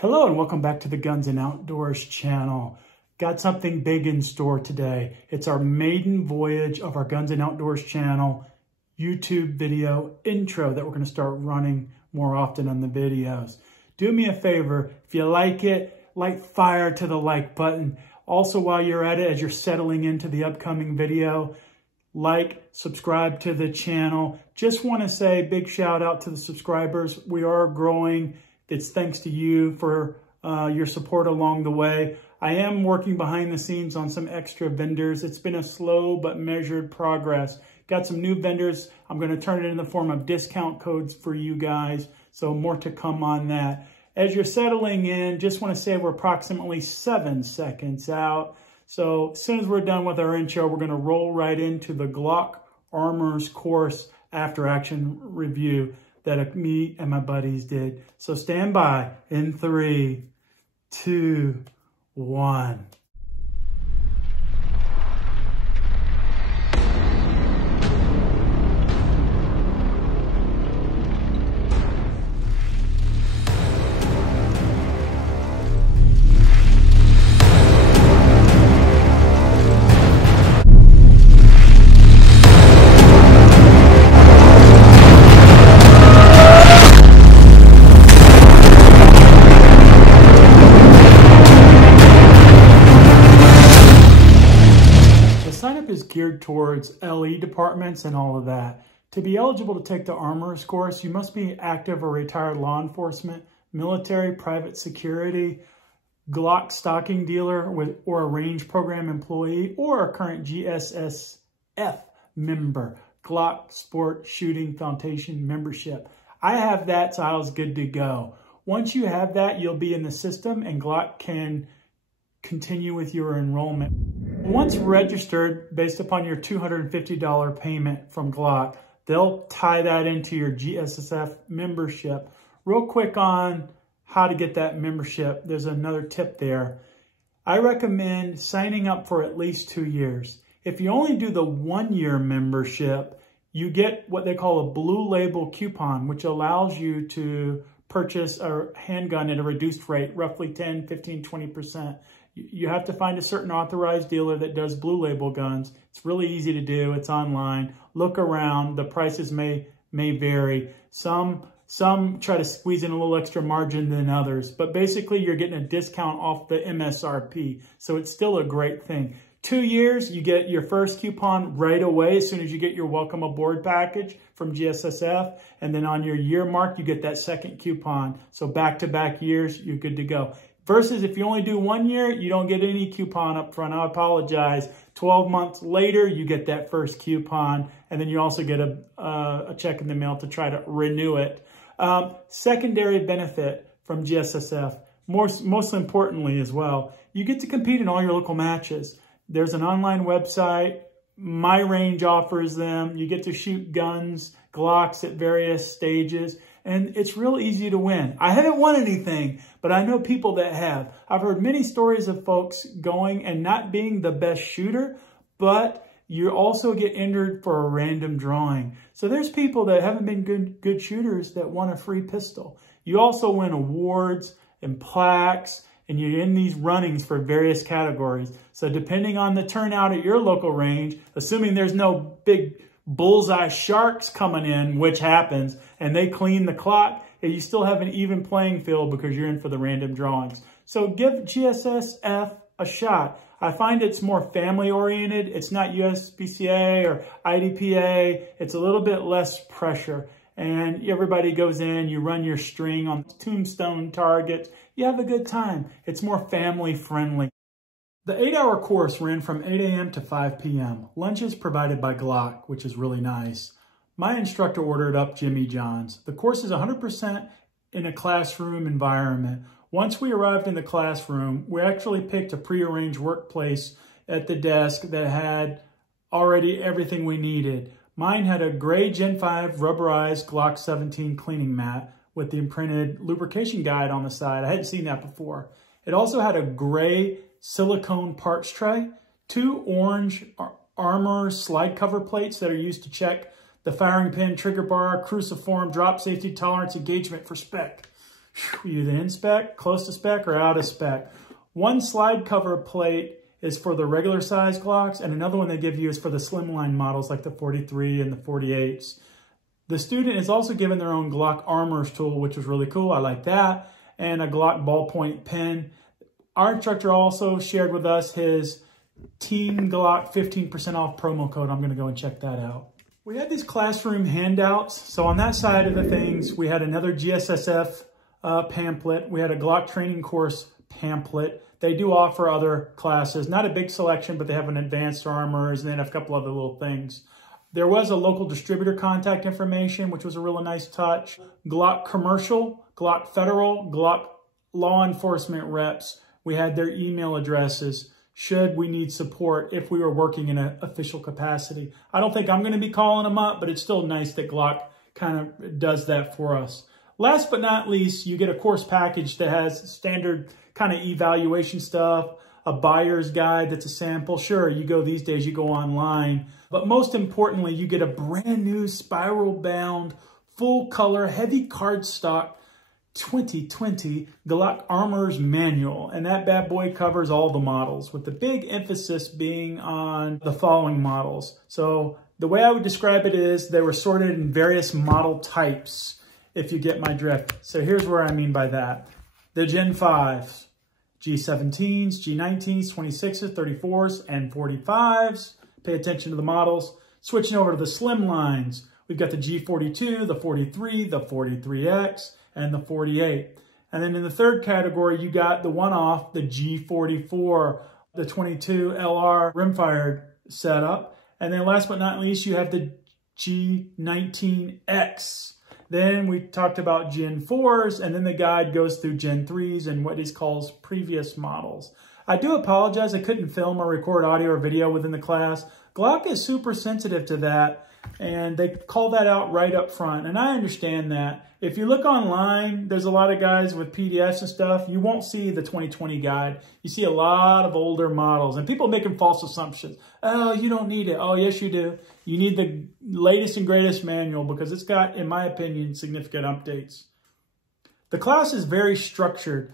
Hello and welcome back to the Guns and Outdoors channel. Got something big in store today. It's our maiden voyage of our Guns and Outdoors channel YouTube video intro that we're going to start running more often on the videos. Do me a favor, if you like it, light fire to the like button. Also, while you're at it, as you're settling into the upcoming video, like, subscribe to the channel. Just want to say big shout out to the subscribers. We are growing. It's thanks to you for your support along the way. I am working behind the scenes on some extra vendors. It's been a slow but measured progress. Got some new vendors. I'm going to turn it in the form of discount codes for you guys. So more to come on that. As you're settling in, just want to say we're approximately 7 seconds out. So as soon as we're done with our intro, we're going to roll right into the Glock Armorer's course after action review that me and my buddies did. So stand by in 3, 2, 1. Is geared towards LE departments and all of that. To be eligible to take the Armorer's course, you must be active or retired law enforcement, military, private security, Glock stocking dealer or a range program employee, or a current GSSF member, Glock Sport Shooting Foundation membership. I have that, so I was good to go. Once you have that, you'll be in the system and Glock can continue with your enrollment. Once registered, based upon your $250 payment from Glock, they'll tie that into your GSSF membership. Real quick on how to get that membership, there's another tip there. I recommend signing up for at least 2 years. If you only do the 1-year membership, you get what they call a blue label coupon, which allows you to purchase a handgun at a reduced rate, roughly 10, 15, 20%. You have to find a certain authorized dealer that does blue label guns. It's really easy to do. It's online. Look around. The prices may vary. Some try to squeeze in a little extra margin than others. But basically, you're getting a discount off the MSRP. So it's still a great thing. 2 years, you get your first coupon right away as soon as you get your welcome aboard package from GSSF. And then on your year mark, you get that second coupon. So back-to-back years, you're good to go. Versus if you only do 1 year, you don't get any coupon up front. I apologize. 12 months later, you get that first coupon. And then you also get a check in the mail to try to renew it. Secondary benefit from GSSF, most importantly as well, you get to compete in all your local matches. There's an online website. My range offers them. You get to shoot guns, Glocks at various stages. And it's real easy to win. I haven't won anything, but I know people that have. I've heard many stories of folks going and not being the best shooter, but you also get entered for a random drawing. So there's people that haven't been good shooters that won a free pistol. You also win awards and plaques, and you're in these runnings for various categories. So depending on the turnout at your local range, assuming there's no big bullseye sharks coming in, which happens, and they clean the clock, and you still have an even playing field because you're in for the random drawings. So give GSSF a shot. I find it's more family oriented. It's not USPCA or IDPA. It's a little bit less pressure. And everybody goes in, you run your string on tombstone targets. You have a good time. It's more family friendly. The 8-hour course ran from 8 a.m. to 5 p.m. Lunch is provided by Glock, which is really nice. My instructor ordered up Jimmy John's. The course is 100% in a classroom environment. Once we arrived in the classroom, we actually picked a prearranged workplace at the desk that had already everything we needed. Mine had a gray Gen 5 rubberized Glock 17 cleaning mat with the imprinted lubrication guide on the side. I hadn't seen that before. It also had a gray silicone parts tray, 2 orange Armorer slide cover plates that are used to check the firing pin, trigger bar, cruciform, drop safety, tolerance, engagement for spec. either in spec, close to spec, or out of spec. One slide cover plate is for the regular size Glocks, and another one they give you is for the slimline models like the 43 and the 48s. The student is also given their own Glock Armorer tool, which was really cool. I like that. And a Glock ballpoint pen. Our instructor also shared with us his Team Glock 15% off promo code. I'm going to go and check that out. We had these classroom handouts. So on that side of the things, we had another GSSF pamphlet. We had a Glock training course pamphlet. They do offer other classes. Not a big selection, but they have an advanced armors and then a couple other little things. There was a local distributor contact information, which was a really nice touch. Glock commercial, Glock federal, Glock law enforcement reps. We had their email addresses should we need support if we were working in an official capacity. I don't think I'm going to be calling them up, but it's still nice that Glock kind of does that for us. Last but not least, you get a course package that has standard kind of evaluation stuff, a buyer's guide that's a sample. Sure, you go these days, you go online. But most importantly, you get a brand new spiral bound, full color, heavy cardstock 2020 Glock Armorer's manual. And that bad boy covers all the models, with the big emphasis being on the following models. So the way I would describe it is they were sorted in various model types, if you get my drift. So here's where I mean by that. The Gen 5s, G17s, G19s, 26s, 34s, and 45s. Pay attention to the models. Switching over to the slim lines, we've got the G42, the 43, the 43X, and the 48. And then in the third category, you got the one-off, the G44, the 22 LR rimfire setup. And then last but not least, you have the G19X. Then we talked about Gen 4s, and then the guide goes through Gen 3s and what he calls previous models. I do apologize, I couldn't film or record audio or video within the class. Glock is super sensitive to that, and they call that out right up front, and I understand that. If you look online, there's a lot of guys with PDFs and stuff. You won't see the 2020 guide. You see a lot of older models, and people making false assumptions. Oh, you don't need it. Oh, yes, you do. You need the latest and greatest manual because it's got, in my opinion, significant updates. The class is very structured.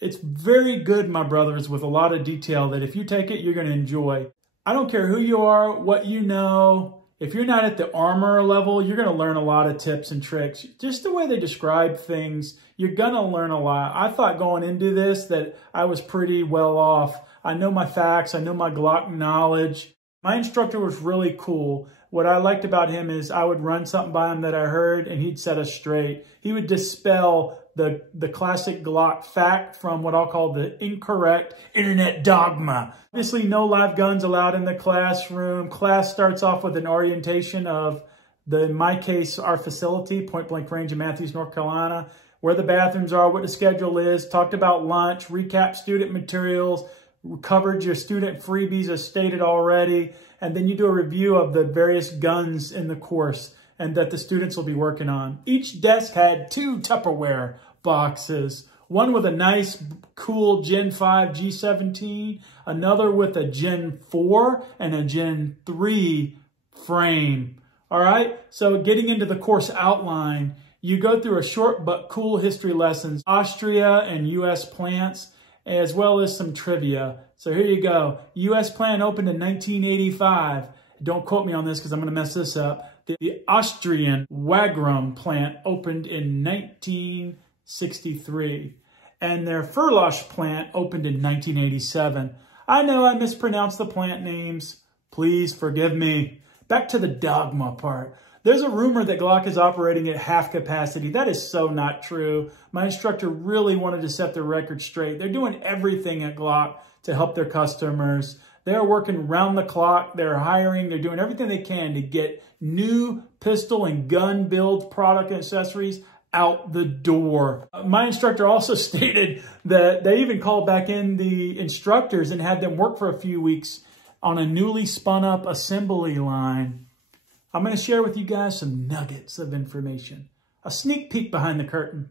It's very good, my brothers, with a lot of detail that if you take it, you're going to enjoy. I don't care who you are, what you know. If you're not at the armorer level, you're going to learn a lot of tips and tricks. Just the way they describe things, you're going to learn a lot. I thought going into this that I was pretty well off. I know my facts. I know my Glock knowledge. My instructor was really cool. What I liked about him is I would run something by him that I heard and he'd set us straight. He would dispel the classic Glock fact from what I'll call the incorrect internet dogma. Obviously, no live guns allowed in the classroom. Class starts off with an orientation of, in my case, our facility, Point Blank Range in Matthews, North Carolina, where the bathrooms are, what the schedule is, talked about lunch, recap student materials, covered your student freebies as stated already, and then you do a review of the various guns in the course and that the students will be working on. Each desk had 2 Tupperware boxes, one with a nice, cool Gen 5 G17, another with a Gen 4 and a Gen 3 frame. All right, so getting into the course outline, you go through a short but cool history lessons, Austria and U.S. plants, as well as some trivia. So here you go. U.S. plant opened in 1985. Don't quote me on this because I'm going to mess this up. The Austrian Wagram plant opened in 1963. And their Furlosch plant opened in 1987. I know I mispronounced the plant names. Please forgive me. Back to the dogma part. There's a rumor that Glock is operating at half capacity. That is so not true. My instructor really wanted to set the record straight. They're doing everything at Glock to help their customers. They're working round the clock. They're hiring. They're doing everything they can to get new pistol and gun build product and accessories out the door. My instructor also stated that they even called back in the instructors and had them work for a few weeks on a newly spun up assembly line. I'm going to share with you guys some nuggets of information. A sneak peek behind the curtain.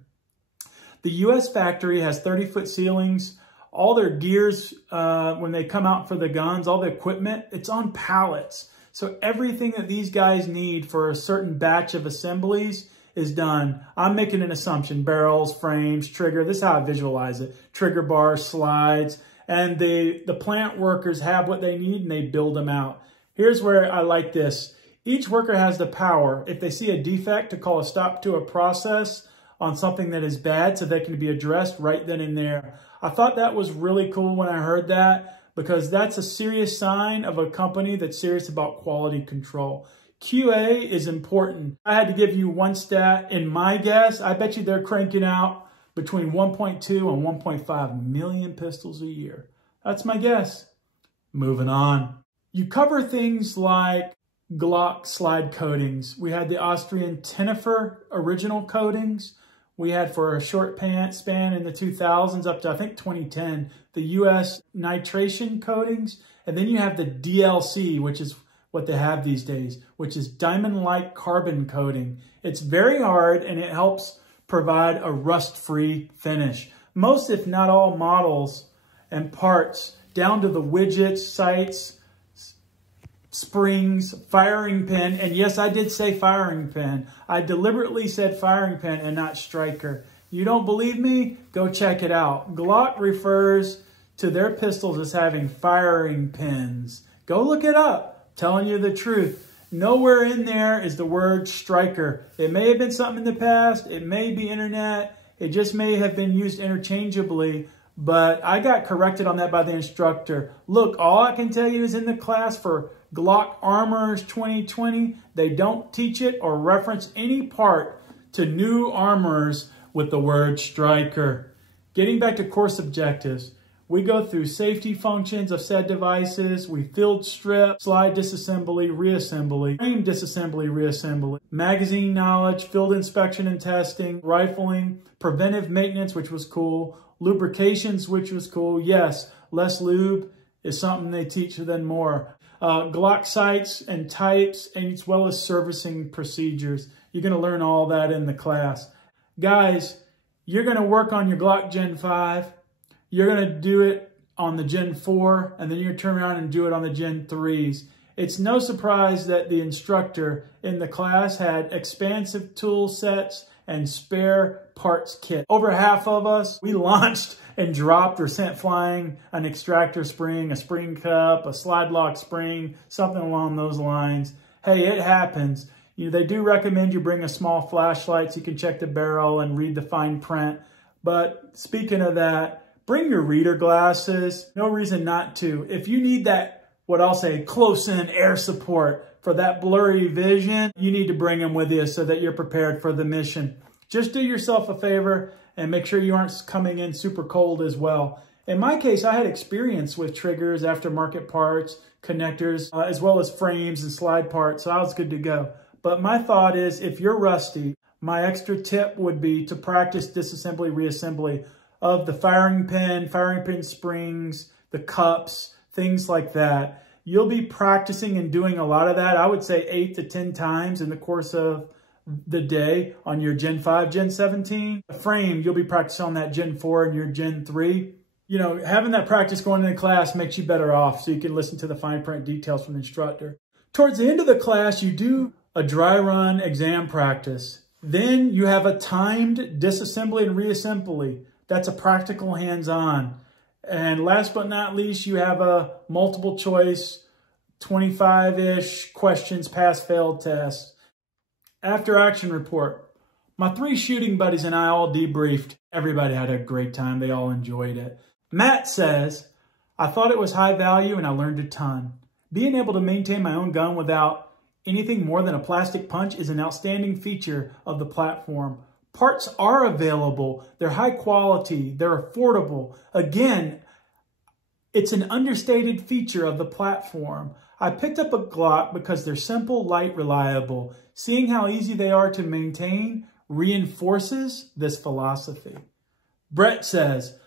The U.S. factory has 30-foot ceilings. All their gears, when they come out for the guns, all the equipment, it's on pallets. So everything that these guys need for a certain batch of assemblies is done. I'm making an assumption, barrels, frames, trigger. This is how I visualize it. Trigger bars, slides, and the plant workers have what they need and they build them out. Here's where I like this. Each worker has the power, if they see a defect, to call a stop to a process on something that is bad so that can be addressed right then and there. I thought that was really cool when I heard that, because that's a serious sign of a company that's serious about quality control. QA is important. I had to give you one stat. In my guess, I bet you they're cranking out between 1.2 and 1.5 million pistols a year. That's my guess. Moving on. You cover things like Glock slide coatings. We had the Austrian Tennefer original coatings. We had, for a short span in the 2000s up to, I think, 2010, the US nitration coatings. And then you have the DLC, which is what they have these days, which is diamond-like carbon coating. It's very hard and it helps provide a rust-free finish. Most, if not all, models and parts, down to the widgets, sights, springs, firing pin, and yes, I did say firing pin. I deliberately said firing pin and not striker. You don't believe me? Go check it out. Glock refers to their pistols as having firing pins. Go look it up. Telling you the truth. Nowhere in there is the word striker. It may have been something in the past. It may be internet. It just may have been used interchangeably. But I got corrected on that by the instructor. Look, all I can tell you is in the class for Glock Armorers 2020, they don't teach it or reference any part to new armorers with the word striker. Getting back to course objectives, we go through safety functions of said devices. We field strip, slide disassembly, reassembly, frame disassembly, reassembly, magazine knowledge, field inspection and testing, rifling, preventive maintenance, which was cool, lubrications, which was cool. Yes, less lube is something they teach you then more. Glock sights and types, and as well as servicing procedures. You're going to learn all that in the class. Guys, you're going to work on your Glock Gen 5. You're going to do it on the Gen 4, and then you're going to turn around and do it on the Gen 3s. It's no surprise that the instructor in the class had expansive tool sets and spare parts kit. Over half of us, we launched and dropped or sent flying an extractor spring, a spring cup, a slide lock spring, something along those lines. Hey, it happens. You know, they do recommend you bring a small flashlight so you can check the barrel and read the fine print. But speaking of that, bring your reader glasses. No reason not to. If you need that, what I'll say, close-in air support for that blurry vision, you need to bring them with you so that you're prepared for the mission. Just do yourself a favor and make sure you aren't coming in super cold as well. In my case, I had experience with triggers, aftermarket parts, connectors, as well as frames and slide parts, so I was good to go. But my thought is, if you're rusty, my extra tip would be to practice disassembly, reassembly of the firing pin springs, the cups, things like that. You'll be practicing and doing a lot of that. I would say 8 to 10 times in the course of the day on your Gen 5, Gen 17. The frame, you'll be practicing on that Gen 4 and your Gen 3. You know, having that practice going into class makes you better off so you can listen to the fine print details from the instructor. Towards the end of the class, you do a dry run exam practice. Then you have a timed disassembly and reassembly. That's a practical hands-on. And last but not least, you have a multiple choice, 25-ish questions, pass-fail test. After action report, my 3 shooting buddies and I all debriefed. Everybody had a great time. They all enjoyed it. Matt says, I thought it was high value and I learned a ton. Being able to maintain my own gun without anything more than a plastic punch is an outstanding feature of the platform. Parts are available. They're high quality. They're affordable. Again, it's an understated feature of the platform. I picked up a Glock because they're simple, light, reliable. Seeing how easy they are to maintain reinforces this philosophy. Brett says,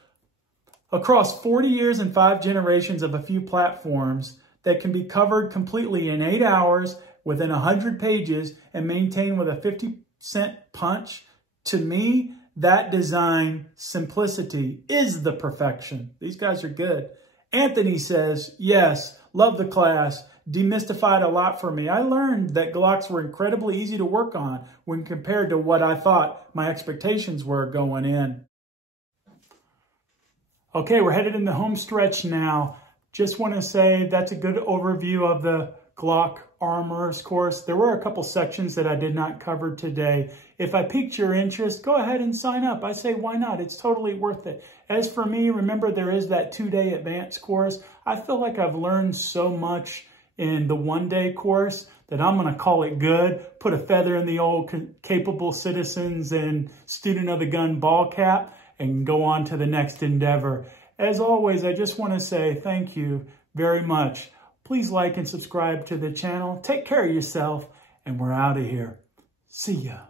across 40 years and 5 generations of a few platforms that can be covered completely in 8 hours within 100 pages and maintained with a 50-cent punch, to me, that design simplicity is the perfection. These guys are good. Anthony says, yes, love the class. Demystified a lot for me. I learned that Glocks were incredibly easy to work on when compared to what I thought my expectations were going in. Okay, we're headed in the home stretch now. Just want to say that's a good overview of the Glock Armorer's course. There were a couple sections that I did not cover today. If I piqued your interest, go ahead and sign up. I say, why not? It's totally worth it. As for me, remember there is that 2-day advanced course. I feel like I've learned so much in the 1-day course that I'm going to call it good, put a feather in the old capable citizens and student of the gun ball cap, and go on to the next endeavor. As always, I just want to say thank you very much. Please like and subscribe to the channel. Take care of yourself, and we're out of here. See ya.